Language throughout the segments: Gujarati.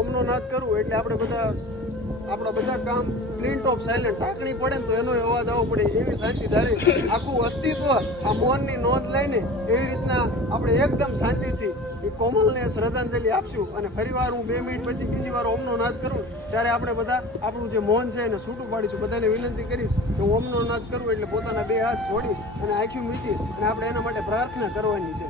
ઓમનો નાદ કરવું એટલે આપણે બધા આપણા બધા કામ પ્રિન્ટ ઓફ સાયલેન્ટ ટાંકણી પડે ને તો એનો અવાજ આવવો પડે, એવી શાંતિ જાળી આખું અસ્તિત્વ આ મૌનની નોંધ લઈને એવી રીતના આપણે એકદમ શાંતિથી એ કોમલને શ્રદ્ધાંજલિ આપશું અને ફરીવાર હું બે મિનિટ પછી બીજી વાર ઓમનો નાદ કરું, ત્યારે આપણે બધા આપણું જે મૌન છે એને છૂટું પાડીશું બધાને વિનંતી કરીશ કે ઓમનો નાદ કરું એટલે પોતાના બે હાથ છોડી અને આંખી મીચી અને આપણે એના માટે પ્રાર્થના કરવાની છે.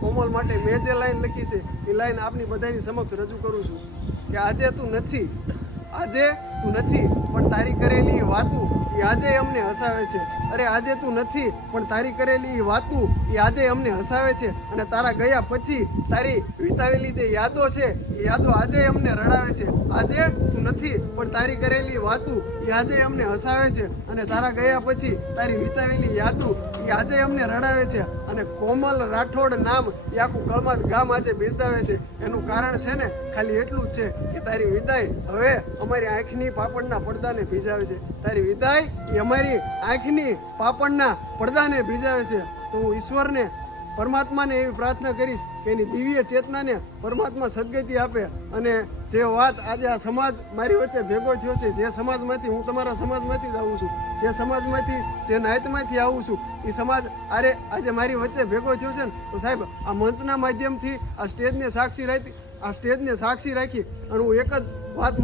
કોમલ માટે મેં જે લાઈન લખી છે, એ લાઈન આપની બધાની સમક્ષ રજૂ કરું છું કે આજે તું નથી. આજે તું નથી, પણ તારી કરેલી વાતું એ આજે અમને હસાવે છે. અરે આજે તું નથી, પણ તારી કરેલી વાતું એ આજે અમને હસાવે છે. અને તારા ગયા પછી તારી વિતાવેલી જે યાદો છે એ યાદો આજે અમને રડાવે છે. આજે તું નથી, પણ તારી કરેલી વાતું એ આજે અમને હસાવે છે. અને તારા ગયા પછી તારી વિતાવેલી યાદો એ આજે અમને રડાવે છે. અને કોમલ રાઠોડ નામ એ આખું કળમાદ ગામ આજે બિરદાવે છે. એનું કારણ છે ને, ખાલી એટલું જ છે કે તારી વિદાય હવે અમારી આંખની પાપડના પડદાને ભીજાવે છે. તારી વિદાય એ અમારી આંખની પાપડના પડદાને ભીજાવે છે. તો હું ઈશ્વરને, પરમાત્માને એવી પ્રાર્થના કરીશ કે એની દિવ્ય ચેતનાને પરમાત્મા સદગતિ આપે અને જે વાત આજે આ સમાજ મારી વચ્ચે ભેગો થયો છે, જે સમાજમાંથી હું તમારા સમાજમાંથી જ આવું છું, જે સમાજમાંથી, જે નાયતમાંથી આવું છું એ સમાજ અરે આજે મારી વચ્ચે ભેગો થયો છે ને, તો સાહેબ આ મંચના માધ્યમથી આ સ્ટેજને સાક્ષી રાખી, આ સ્ટેજને સાક્ષી રાખી અને હું એક જ વાત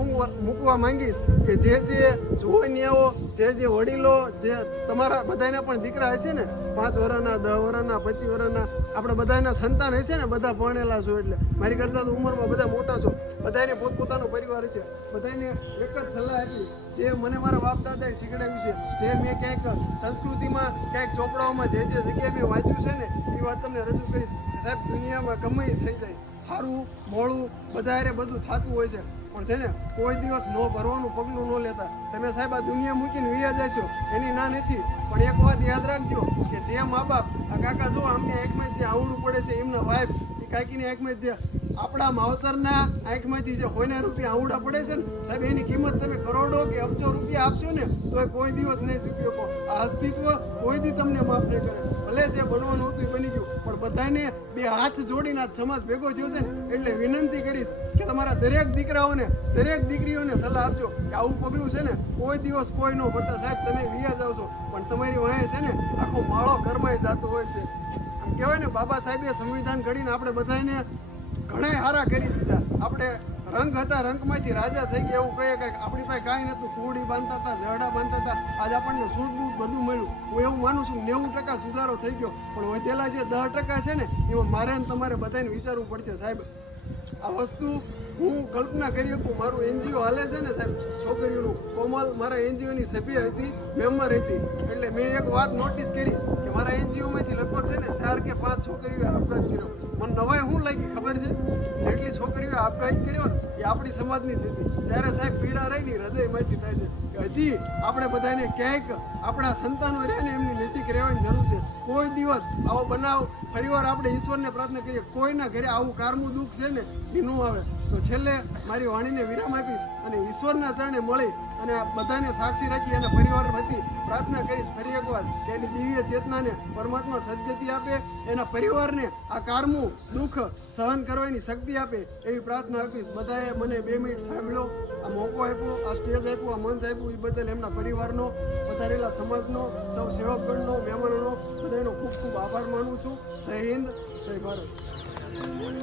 મૂકવા માંગીશ કે જે જે જોઈનિયાઓ જે જે વડીલો, જે તમારા બધાના પણ દીકરા હશે ને, પાંચ વર્ષના દસ વર્ષના પચીસ વર્ષના આપણે બધાના સંતાન હશે ને, બધા ભણેલા છો એટલે. મારી કરતાં તો ઉંમરમાં બધા મોટા છો. બધાને પોતપોતાનો પરિવાર છે બધાને એક જ સલાહ આપી. જે મને મારા બાપ દાદાએ શીખડાવ્યું છે, જે મેં ક્યાંક સંસ્કૃતિમાં, ક્યાંક ચોપડાઓમાં જે જે જગ્યાએ મેં વાંચ્યું છે ને, એ વાત તમને રજૂ કરીશ. સાહેબ, દુનિયામાં ગમે થઈ જાય. સારું મોડું બધા બધું થતું હોય છે. પણ છે ને, કોઈ દિવસ નો ભરવાનું પગલું ન લેતા. તમે સાહેબ આ દુનિયા મૂકીને વિયા જશો. એની ના નથી. પણ એક વાત યાદ રાખજો કે જે મા બાપ, આ કાકા જો અમને આંખમાં જે આવડું પડે છે, એમના વાઈફ એ કાકીની આંખમાં જે આપણા માવતરના આંખમાંથી જે હોયના રૂપિયા આવડા પડે છે ને, સાહેબ, એની કિંમત તમે કરોડો કે અબજો રૂપિયા આપશો ને તો એ કોઈ દિવસ નહીં ચૂકી શકો આ અસ્તિત્વ કોઈ દી તમને માફ નહીં કરે. ભલે જે બનવાનું હતું એ બની ગયું, પણ બધાને બે હાથ જોડીને આ સમાજ ભેગો થયો છે ને, એટલે વિનંતી કરીશ કે તમારા દરેક દીકરાઓને દરેક દીકરીઓને સલાહ આપજો કે આવું પગલું છે ને કોઈ દિવસ કોઈ ન ભરતા સાહેબ, તમે વિયા જાવ છો, પણ તમારી વાંહે છે ને આખો માળો કરમાઈ જતો હોય છે. આમ કહેવાય ને, બાબા સાહેબે સંવિધાન ઘડીને આપણે બધાને ઘણા હારા કરી દીધા. આપણે રંગ હતા, રંગમાંથી રાજા થઈ ગયા એવું કહીએ કે આપણી પાસે કાંઈ નહોતું. સુરડી બાંધતા હતા, ઝરડા બાંધતા હતા. આજ આપણને સૂટ બૂટ બધું મળ્યું. હું એવું માનું છું, નેવું ટકા સુધારો થઈ ગયો. પણ વધેલા જે દસ ટકા છે ને, એમાં મારે તમારે બધાને વિચારવું પડશે સાહેબ. આ વસ્તુ હું કલ્પના કરી શકું, મારું એનજીઓ હાલે છે ને સાહેબ, છોકરીઓનું. કોમલ મારા એનજીઓની સભ્ય હતી, મેમ્બર હતી. એટલે મેં એક વાત નોટિસ કરી કે મારા એનજીઓમાંથી લગભગ છે ને ચાર કે પાંચ છોકરીઓએ આપઘાત કર્યો. મને નવાઈ શું લાગી ખબર છે? જેટલી છોકરીઓએ આપઘાત કર્યો ને, એ આપણી સમાજની દીધી ત્યારે સાહેબ પીડા રહી ને હૃદયમાંથી થાય છે કે હજી આપણે બધાને ક્યાંક આપણા સંતાનો રહે ને એમની નજીક રહેવાની જરૂર છે. કોઈ દિવસ આવો બનાવ, ફરીવાર આપણે ઈશ્વરને પ્રાર્થના કરીએ, કોઈના ઘરે આવું કારમું દુઃખ છે ને, એ ન આવે. તો છેલ્લે મારી વાણીને વિરામ આપીશ અને ઈશ્વરના ચરણે મળી અને બધાને સાક્ષી રાખી અને પરિવાર વતી પ્રાર્થના કરીશ ફરી એકવાર કે એની દિવ્ય ચેતનાને પરમાત્મા સદગતિ આપે, એના પરિવારને આ કારમું દુઃખ સહન કરવાની શક્તિ આપે એવી પ્રાર્થના આપીશ. બધાએ મને બે મિનિટ સાંભળ્યો આ મોકો આપ્યો, આ સ્ટેજ આપ્યું, આ મંચ આપ્યું એ બદલ એમના પરિવારનો, વધારેલા સમાજનો, સૌ સેવકગણનો, મહેમાનોનો, બધાનો ખૂબ ખૂબ આભાર માનું છું. જય હિન્દ, જય ભારત.